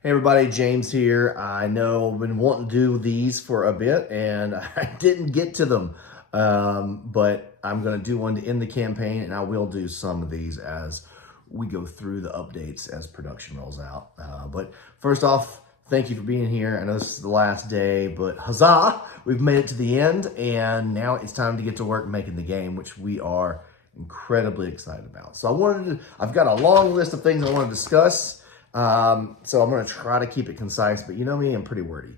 Hey everybody, James here. I know I've been wanting to do these for a bit and I didn't get to them, but I'm going to do one to end the campaign, and I will do some of these as we go through the updates as production rolls out. But first off, thank you for being here. I know this is the last day, but huzzah, we've made it to the end, and now it's time to get to work making the game, which we are incredibly excited about. So I've got a long list of things I want to discuss. So I'm going to try to keep it concise, but you know me, I'm pretty wordy.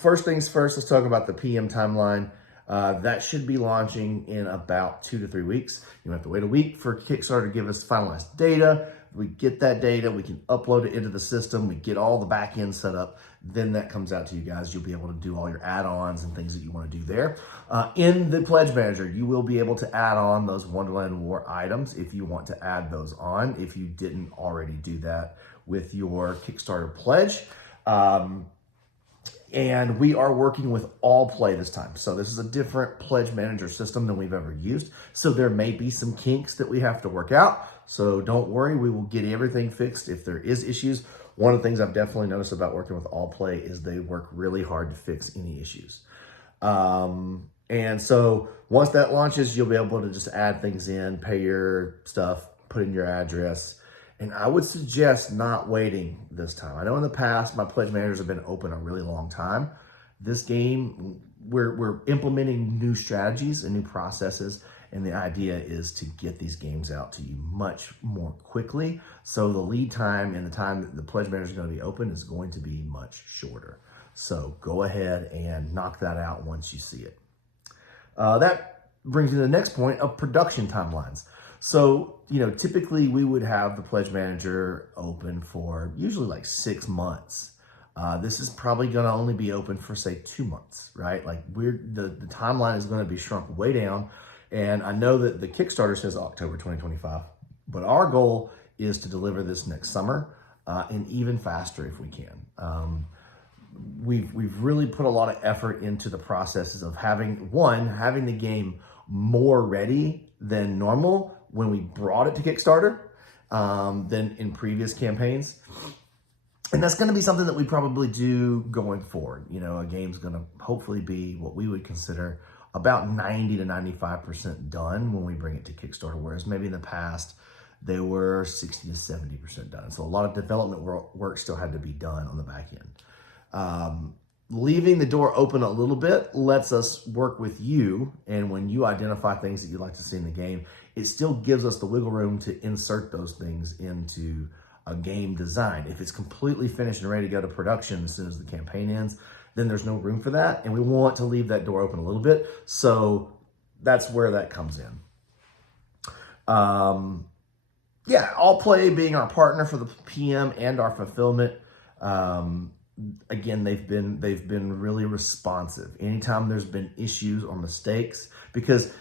First things first, let's talk about the PM timeline. That should be launching in about 2 to 3 weeks. You have to wait a week for Kickstarter to give us finalized data. We get that data, we can upload it into the system, we get all the back end set up, then that comes out to you guys. You'll be able to do all your add-ons and things that you want to do there. In the Pledge Manager, you will be able to add on those Wonderland War items if you want to add those on, if you didn't already do that with your Kickstarter pledge. And we are working with Allplay this time. So this is a different pledge manager system than we've ever used. So there may be some kinks that we have to work out. So don't worry, we will get everything fixed if there is issues. One of the things I've definitely noticed about working with Allplay is they work really hard to fix any issues. And so once that launches, you'll be able to just add things in, pay your stuff, put in your address. And I would suggest not waiting this time. I know in the past, my pledge managers have been open a really long time. This game, we're implementing new strategies and new processes. And the idea is to get these games out to you much more quickly. So the lead time and the time that the pledge manager is going to be open is going to be much shorter. So go ahead and knock that out once you see it. That brings me to the next point of production timelines. So, typically we would have the pledge manager open for usually like 6 months. This is probably going to only be open for say 2 months, right? Like the timeline is going to be shrunk way down. And I know that the Kickstarter says October 2025, but our goal is to deliver this next summer and even faster if we can. We've really put a lot of effort into the processes of having the game more ready than normal when we brought it to Kickstarter than in previous campaigns. And that's going to be something that we probably do going forward. A game's going to hopefully be what we would consider about 90 to 95% done when we bring it to Kickstarter, whereas maybe in the past they were 60 to 70% done. So a lot of development work still had to be done on the back end. Leaving the door open a little bit lets us work with you, and when you identify things that you'd like to see in the game, it still gives us the wiggle room to insert those things into a game design. If it's completely finished and ready to go to production as soon as the campaign ends, then there's no room for that, and we want to leave that door open a little bit, so that's where that comes in. Allplay being our partner for the PM and our fulfillment. Again, they've been really responsive. Anytime there's been issues or mistakes, because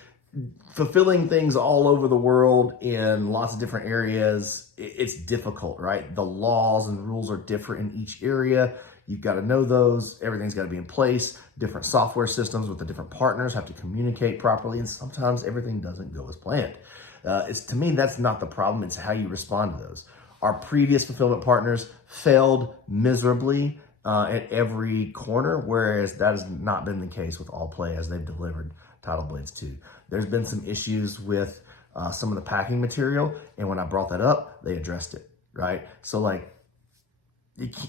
fulfilling things all over the world in lots of different areas, it's difficult, right? The laws and rules are different in each area. You've got to know those. Everything's got to be in place. Different software systems with the different partners have to communicate properly, and sometimes everything doesn't go as planned. To me, that's not the problem. It's how you respond to those. Our previous fulfillment partners failed miserably at every corner, whereas that has not been the case with Allplay as they've delivered Title Blades 2. There's been some issues with some of the packing material, and when I brought that up, they addressed it, right? So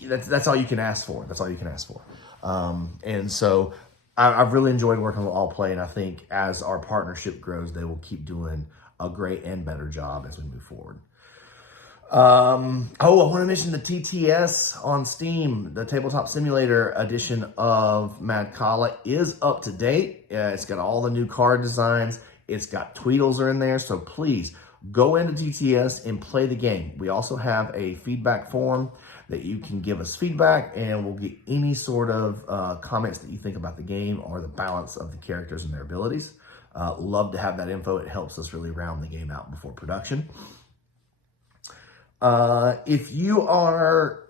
that's all you can ask for. That's all you can ask for. And so I've really enjoyed working with Allplay, and I think as our partnership grows, they will keep doing a great and better job as we move forward. I want to mention the TTS on Steam. The Tabletop Simulator edition of Madcala is up to date. It's got all the new card designs. It's got Tweedles are in there. So please go into TTS and play the game. We also have a feedback form that you can give us feedback, and we'll get any sort of comments that you think about the game or the balance of the characters and their abilities. Love to have that info. It helps us really round the game out before production. If you are,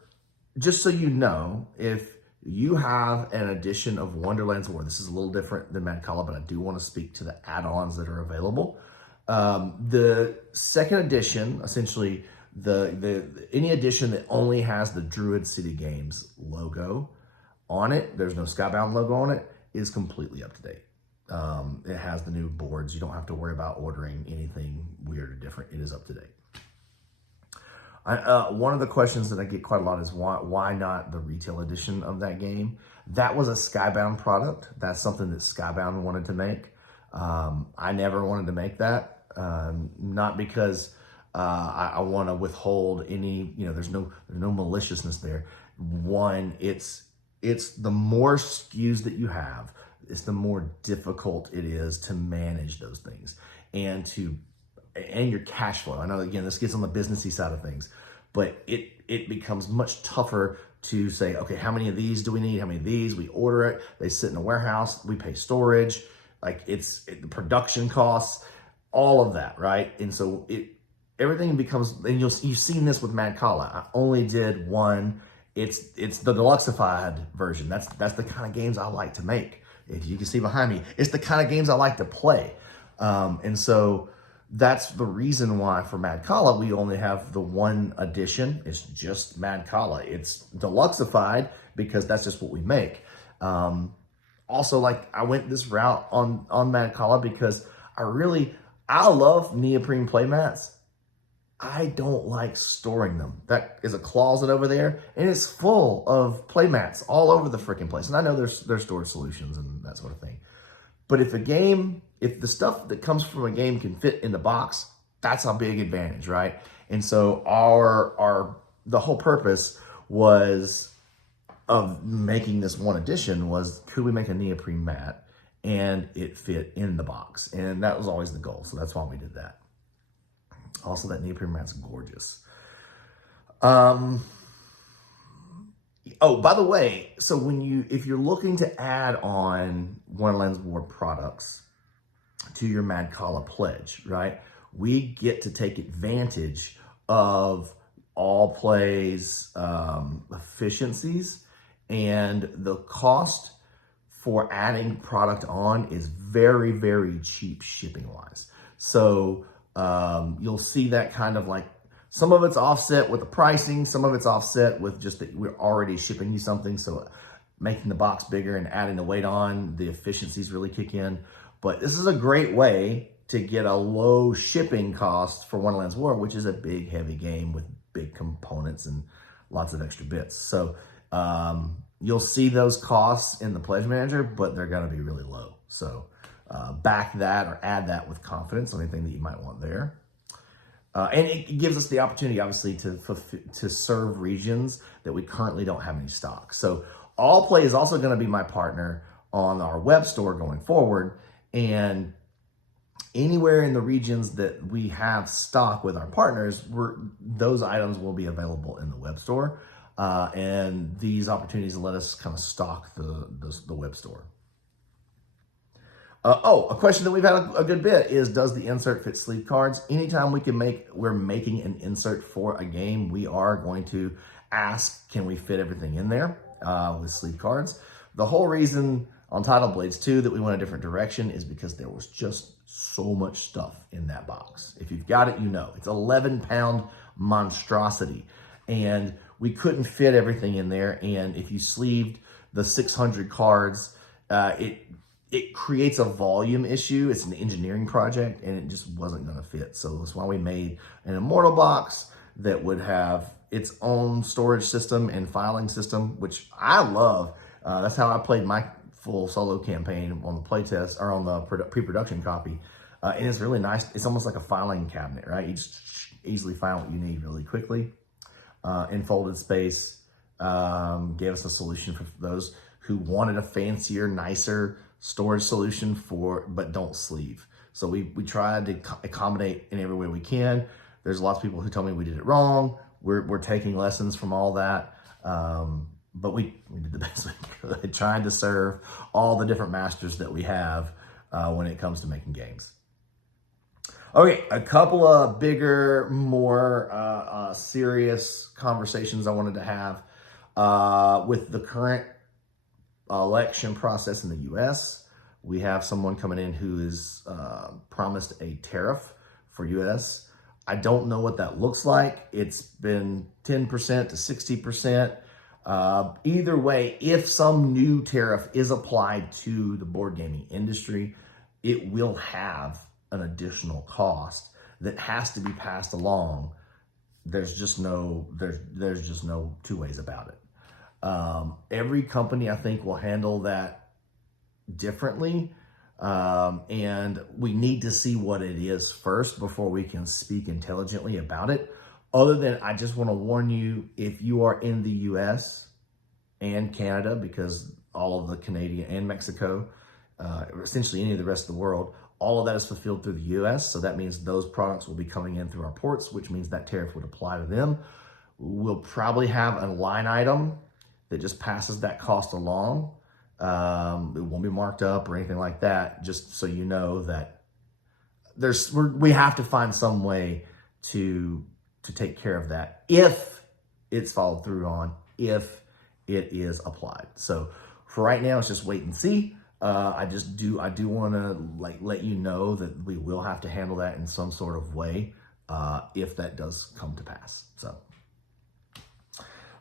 just so you know, if you have an edition of Wonderland's War, this is a little different than Madcala, but I do want to speak to the add-ons that are available. The second edition essentially Any edition that only has the Druid City Games logo on it, there's no Skybound logo on it, is completely up to date. It has the new boards. You don't have to worry about ordering anything weird or different. It is up to date. One of the questions that I get quite a lot is why not the retail edition of that game? That was a Skybound product. That's something that Skybound wanted to make. I never wanted to make that, not because I want to withhold any. There's no maliciousness there. One, it's the more SKUs that you have, it's the more difficult it is to manage those things and your cash flow. I know, again, this gets on the businessy side of things, but it becomes much tougher to say, okay, how many of these do we need? How many of these? We order it, they sit in a warehouse, we pay storage, the production costs, all of that, right? And so everything becomes, and you've seen this with Madcala. I only did one. It's the deluxeified version. That's the kind of games I like to make. If you can see behind me, it's the kind of games I like to play. And so that's the reason why for Madcala, we only have the one edition. It's just Madcala. It's deluxeified because that's just what we make. Also, I went this route on Madcala because I love neoprene playmats. I don't like storing them. That is a closet over there, and it's full of playmats all over the freaking place. And I know there's storage solutions and that sort of thing. But if the stuff that comes from a game can fit in the box, that's a big advantage, right? And so the whole purpose of making this one edition was, could we make a neoprene mat and it fit in the box? And that was always the goal. So that's why we did that. Also, that neoprene mat's gorgeous. Oh, by the way, so if you're looking to add on Wonderlands War products to your Madcala pledge, right? We get to take advantage of Allplay's efficiencies, and the cost for adding product on is very, very cheap shipping wise. So you'll see that kind of some of it's offset with the pricing, some of it's offset with just that we're already shipping you something. So making the box bigger and adding the weight on, the efficiencies really kick in. But this is a great way to get a low shipping cost for Wonderlands War, which is a big, heavy game with big components and lots of extra bits. So you'll see those costs in the Pledge Manager, but they're going to be really low. So back that or add that with confidence on anything that you might want there. And it gives us the opportunity, obviously, to serve regions that we currently don't have any stock. So Allplay is also going to be my partner on our web store going forward. And anywhere in the regions that we have stock with our partners, those items will be available in the web store. And these opportunities let us kind of stock the web store. A question that we've had a good bit is, does the insert fit sleeve cards? Anytime we're making an insert for a game, we are going to ask, can we fit everything in there with sleeve cards? The whole reason on Title Blades 2 that we went a different direction is because there was just so much stuff in that box. If you've got it, you know. It's 11-pound monstrosity. And we couldn't fit everything in there. And if you sleeved the 600 cards, it creates a volume issue. It's an engineering project, and it just wasn't going to fit. So that's why we made an Immortal box that would have its own storage system and filing system, which I love. That's how I played my full solo campaign on the playtest or on the pre-production copy. And it's really nice. It's almost like a filing cabinet, right? You just easily find what you need really quickly. Enfolded space gave us a solution for those who wanted a fancier, nicer storage solution but don't sleeve. So we tried to accommodate in every way we can. There's lots of people who tell me we did it wrong. We're taking lessons from all that. But we did the best we could, trying to serve all the different masters that we have when it comes to making games. Okay, a couple of bigger, more serious conversations I wanted to have with the current election process in the U.S. We have someone coming in who is promised a tariff for U.S. I don't know what that looks like. It's been 10% to 60%. Either way, if some new tariff is applied to the board gaming industry, it will have an additional cost that has to be passed along. There's just no two ways about it. Every company, I think, will handle that differently. And we need to see what it is first before we can speak intelligently about it. Other than, I just want to warn you, if you are in the US and Canada, because all of the Canadian and Mexico, essentially any of the rest of the world, all of that is fulfilled through the US. So that means those products will be coming in through our ports, which means that tariff would apply to them. We'll probably have a line item that just passes that cost along. It won't be marked up or anything like that, just so you know that we have to find some way to take care of that if it's followed through on, if it is applied. So for right now, it's just wait and see. I do want to let you know that we will have to handle that in some sort of way if that does come to pass. So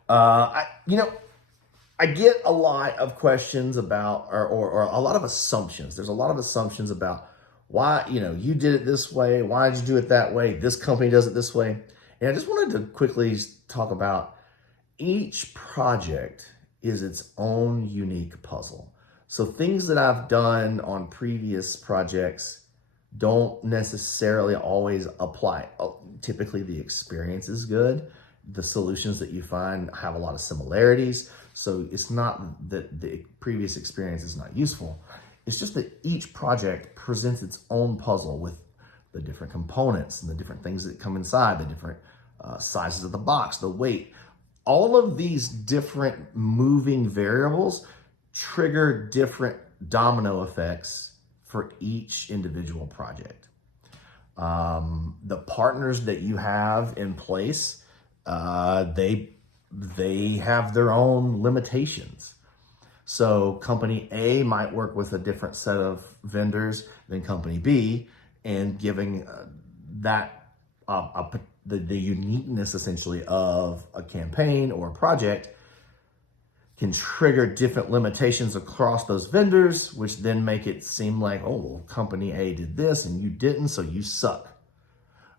I get a lot of questions about, or a lot of assumptions. There's a lot of assumptions about why, you did it this way. Why did you do it that way? This company does it this way. And I just wanted to quickly talk about each project is its own unique puzzle. So things that I've done on previous projects don't necessarily always apply. Typically the experience is good. The solutions that you find have a lot of similarities. So it's not that the previous experience is not useful. It's just that each project presents its own puzzle with the different components and the different things that come inside, the different sizes of the box, the weight. All of these different moving variables trigger different domino effects for each individual project. The partners that you have in place, they have their own limitations. So company A might work with a different set of vendors than company B, and giving the uniqueness essentially of a campaign or a project can trigger different limitations across those vendors, which then make it seem like, oh, well, company A did this and you didn't, so you suck.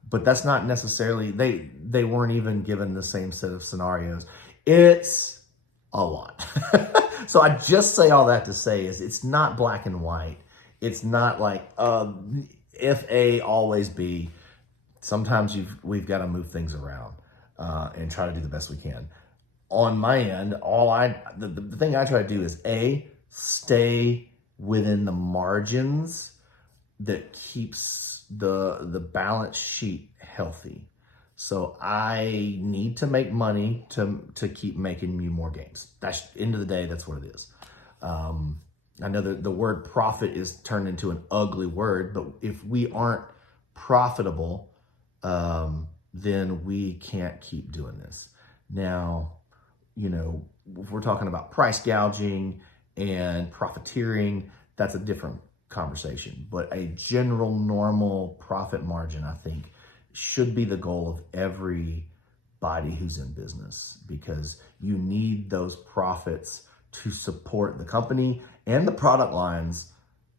But that's not necessarily, they weren't even given the same set of scenarios. It's a lot. So I just say all that to say is it's not black and white. It's not like if A, always B. Sometimes we've got to move things around and try to do the best we can. On my end, the thing I try to do is A, stay within the margins that keeps the balance sheet healthy. So I need to make money to keep making you more games. That's end of the day, that's what it is. I know that the word profit is turned into an ugly word, but if we aren't profitable, then we can't keep doing this. Now, if we're talking about price gouging and profiteering, that's a different conversation. But a general normal profit margin, I think, should be the goal of everybody who's in business, because you need those profits to support the company and the product lines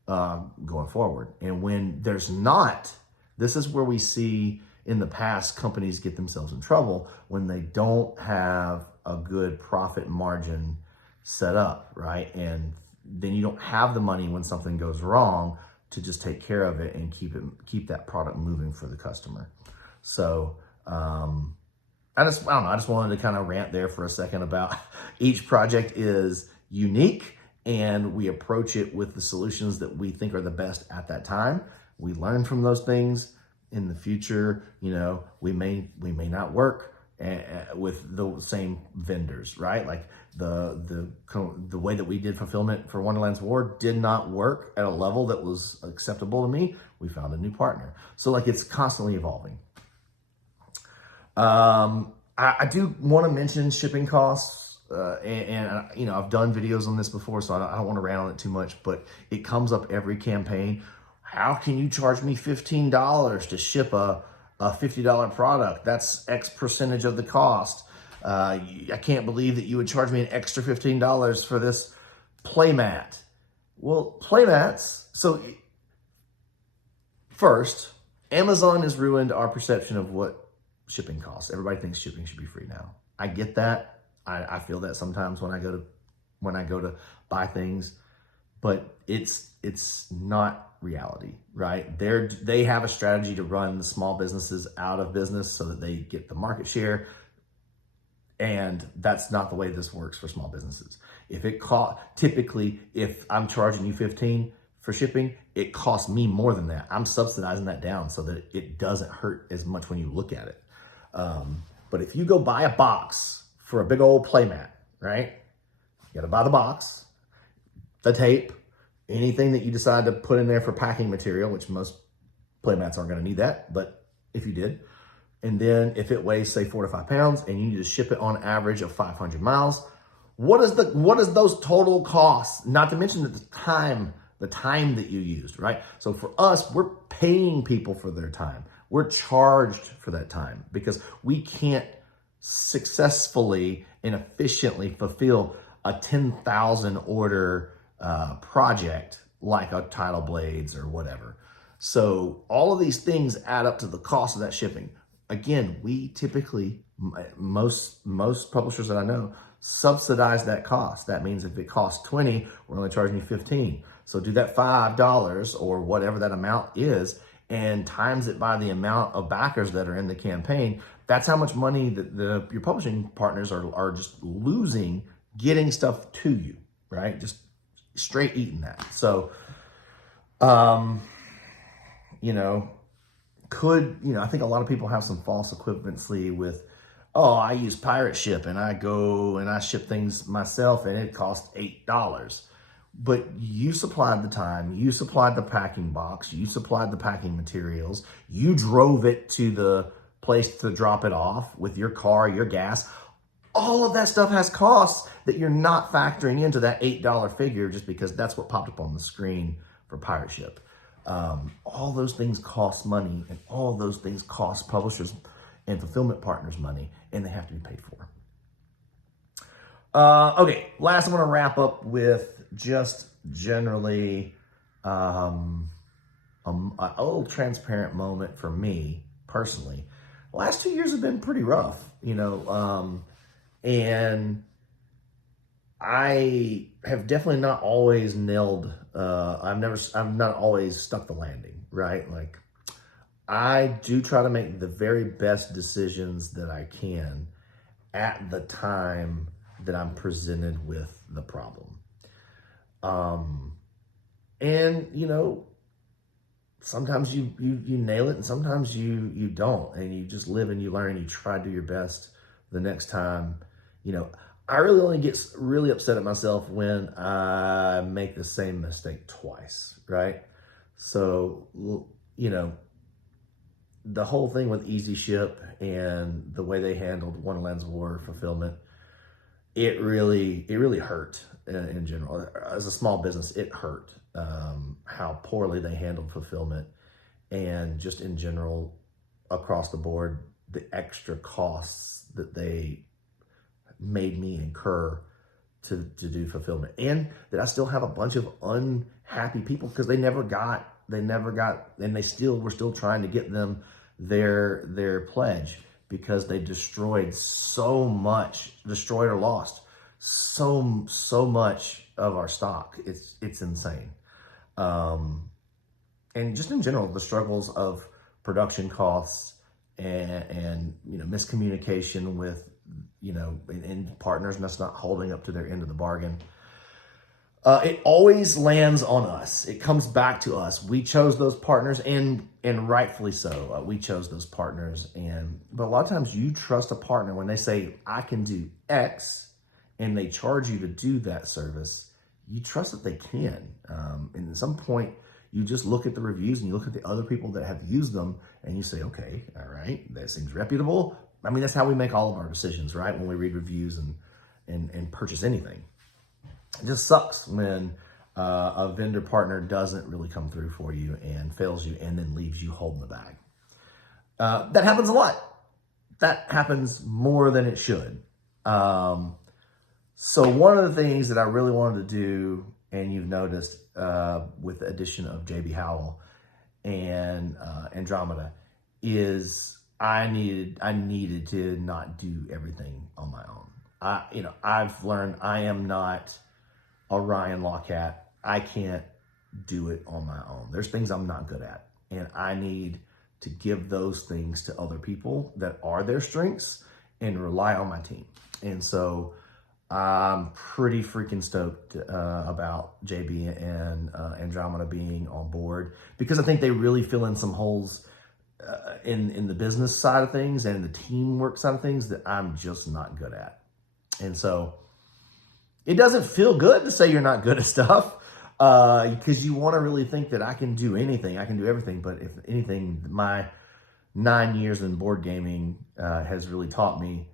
going forward. And when there's not, this is where we see in the past companies get themselves in trouble, when they don't have a good profit margin set up, right? And then you don't have the money when something goes wrong to just take care of it and keep that product moving for the customer. So I just wanted to kind of rant there for a second about each project is unique, and we approach it with the solutions that we think are the best at that time. We learn from those things. In the future, we may not work with the same vendors, right? Like the way that we did fulfillment for Wonderland's War did not work at a level that was acceptable to me. We found a new partner. So it's constantly evolving. I do want to mention shipping costs, and I've done videos on this before, so I don't want to rant on it too much, but it comes up every campaign. How can you charge me $15 to ship a a $50 product. That's X percentage of the cost. I can't believe that you would charge me an extra $15 for this playmat. Well, playmats, so first, Amazon has ruined our perception of what shipping costs. Everybody thinks shipping should be free now. I get that. I feel that sometimes when I go to buy things, but it's not reality, right? They have a strategy to run the small businesses out of business so that they get the market share. And that's not the way this works for small businesses. Typically, if I'm charging you $15 for shipping, it costs me more than that. I'm subsidizing that down so that it doesn't hurt as much when you look at it. But if you go buy a box for a big old playmat, right? You gotta buy the box, the tape, anything that you decide to put in there for packing material, which most playmats aren't gonna need that, but if you did. And then if it weighs, say, 4 to 5 pounds and you need to ship it on average of 500 miles, what is those total costs? Not to mention the time that you used, right? So for us, we're paying people for their time. We're charged for that time because we can't successfully and efficiently fulfill a 10,000 order project like a Tidal Blades or whatever. So all of these things add up to the cost of that shipping. Again, we typically, most publishers that I know, subsidize that cost. That means if it costs 20, we're only charging you 15. So do that $5 or whatever that amount is and times it by the amount of backers that are in the campaign. That's how much money that your publishing partners are just losing getting stuff to you, right? Just straight eating that. So, I think a lot of people have some false equivalency with, oh, I use pirate ship and I go and I ship things myself and it costs $8. But you supplied the time, you supplied the packing box, you supplied the packing materials, you drove it to the place to drop it off with your car, your gas. All of that stuff has costs that you're not factoring into that $8 figure just because that's what popped up on the screen for pirate ship. All those things cost money, and all those things cost publishers and fulfillment partners money, and they have to be paid for. Okay, last I want to wrap up with just generally a little transparent moment for me personally. The last 2 years have been pretty rough, and I have definitely not always nailed, I've not always stuck the landing, right? Like, I do try to make the very best decisions that I can at the time that I'm presented with the problem. Sometimes you nail it and sometimes you don't, and you just live and you learn and you try to do your best the next time. I really only get really upset at myself when I make the same mistake twice, right? So, the whole thing with Easy Ship and the way they handled Wonderlands of War fulfillment, it really hurt in general. As a small business, it hurt how poorly they handled fulfillment, and just in general, across the board, the extra costs that they made me incur to do fulfillment, and that I still have a bunch of unhappy people because they never got, and we're still trying to get them their pledge because they destroyed or lost so much of our stock. It's insane. And just in general, the struggles of production costs and miscommunication with and partners that's not holding up to their end of the bargain. It always lands on us. It comes back to us. We chose those partners, and rightfully so. We chose those partners, but a lot of times you trust a partner when they say, I can do X, and they charge you to do that service. You trust that they can. And at some point, you just look at the reviews and you look at the other people that have used them, and you say, okay, all right, that seems reputable. I mean, that's how we make all of our decisions, right? When we read reviews and purchase anything. It just sucks when a vendor partner doesn't really come through for you and fails you and then leaves you holding the bag. That happens a lot. That happens more than it should. So one of the things that I really wanted to do, and you've noticed with the addition of JB Howell and Andromeda, is I needed to not do everything on my own. I've learned I am not a Ryan Lawcat. I can't do it on my own. There's things I'm not good at, and I need to give those things to other people that are their strengths and rely on my team. And so I'm pretty freaking stoked about JB and Andromeda being on board, because I think they really fill in some holes in the business side of things and the teamwork side of things that I'm just not good at. And so it doesn't feel good to say you're not good at stuff, because you want to really think that I can do anything, I can do everything. But if anything, my 9 years in board gaming has really taught me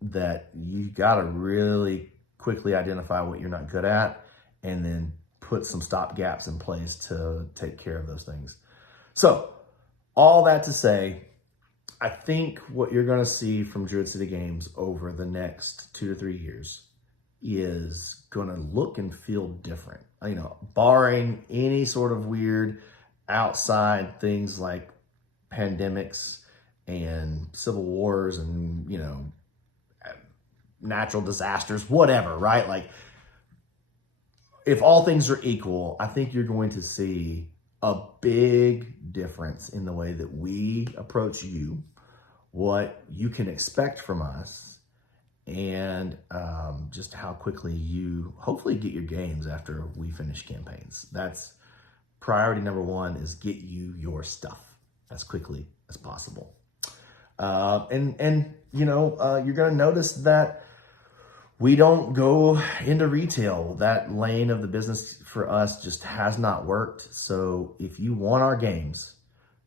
that you got to really quickly identify what you're not good at and then put some stop gaps in place to take care of those things. So all that to say, I think what you're going to see from Druid City Games over the next 2 to 3 years is going to look and feel different. Barring any sort of weird outside things like pandemics and civil wars and, natural disasters, whatever, right? Like, if all things are equal, I think you're going to see a big difference in the way that we approach you, what you can expect from us, and just how quickly you hopefully get your games after we finish campaigns. That's priority number one, is get you your stuff as quickly as possible. You're going to notice that we don't go into retail. That lane of the business for us just has not worked. So if you want our games,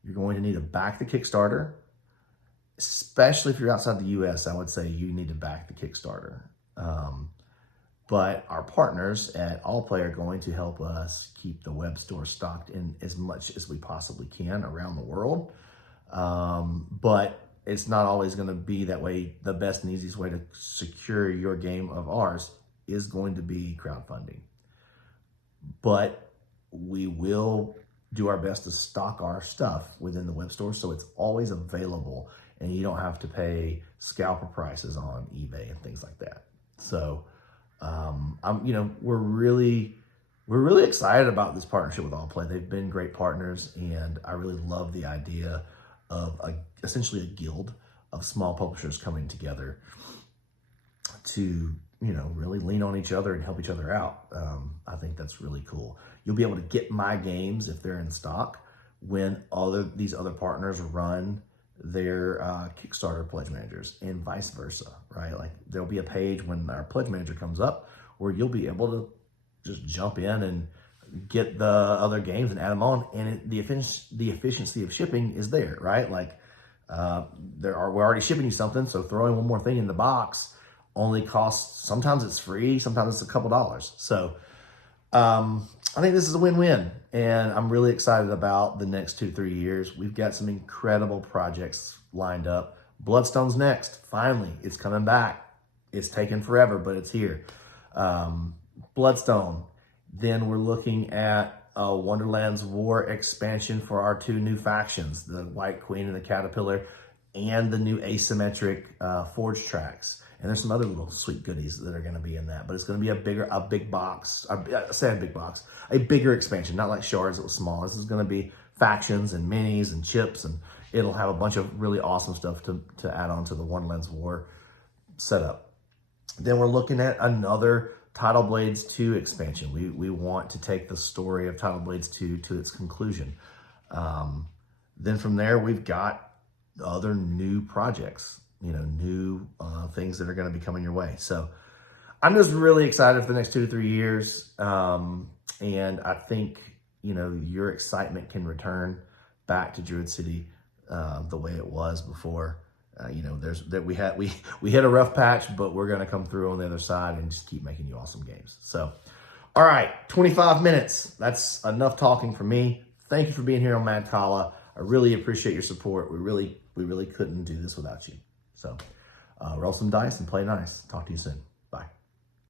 you're going to need to back the Kickstarter. Especially if you're outside the US, I would say you need to back the Kickstarter. But our partners at Allplay are going to help us keep the web store stocked in as much as we possibly can around the world. But it's not always going to be that way. The best and easiest way to secure your game of ours is going to be crowdfunding. But we will do our best to stock our stuff within the web store so it's always available and you don't have to pay scalper prices on eBay and things like that. So we're really excited about this partnership with Allplay. They've been great partners, and I really love the idea of essentially a guild of small publishers coming together to really lean on each other and help each other out. I think that's really cool. You'll be able to get my games if they're in stock when these other partners run their Kickstarter pledge managers, and vice versa, right? Like, there'll be a page when our pledge manager comes up where you'll be able to just jump in and get the other games and add them on, and the efficiency of shipping is there, right? Like, we're already shipping you something, so throwing one more thing in the box only costs, sometimes it's free, sometimes it's a couple dollars. So I think this is a win-win, and I'm really excited about the next 2-3 years. We've got some incredible projects lined up. Bloodstone's next. Finally, it's coming back. It's taken forever, but it's here. Bloodstone. Then we're looking at a Wonderland's War expansion for our 2 new factions, the White Queen and the Caterpillar, and the new asymmetric Forge tracks. And there's some other little sweet goodies that are going to be in that, but it's going to be a bigger expansion, not like Shards that was small. This is going to be factions and minis and chips, and it'll have a bunch of really awesome stuff to add on to the Wonderland's War setup. Then we're looking at another Tidal Blades 2 expansion. We want to take the story of Tidal Blades 2 to its conclusion. Then from there, we've got other new projects, new things that are going to be coming your way. So I'm just really excited for the next 2 to 3 years. And I think, your excitement can return back to Druid City the way it was before. We hit a rough patch, but we're going to come through on the other side and just keep making you awesome games. So, all right, 25 minutes. That's enough talking for me. Thank you for being here on Madcala. I really appreciate your support. We really couldn't do this without you. So roll some dice and play nice. Talk to you soon.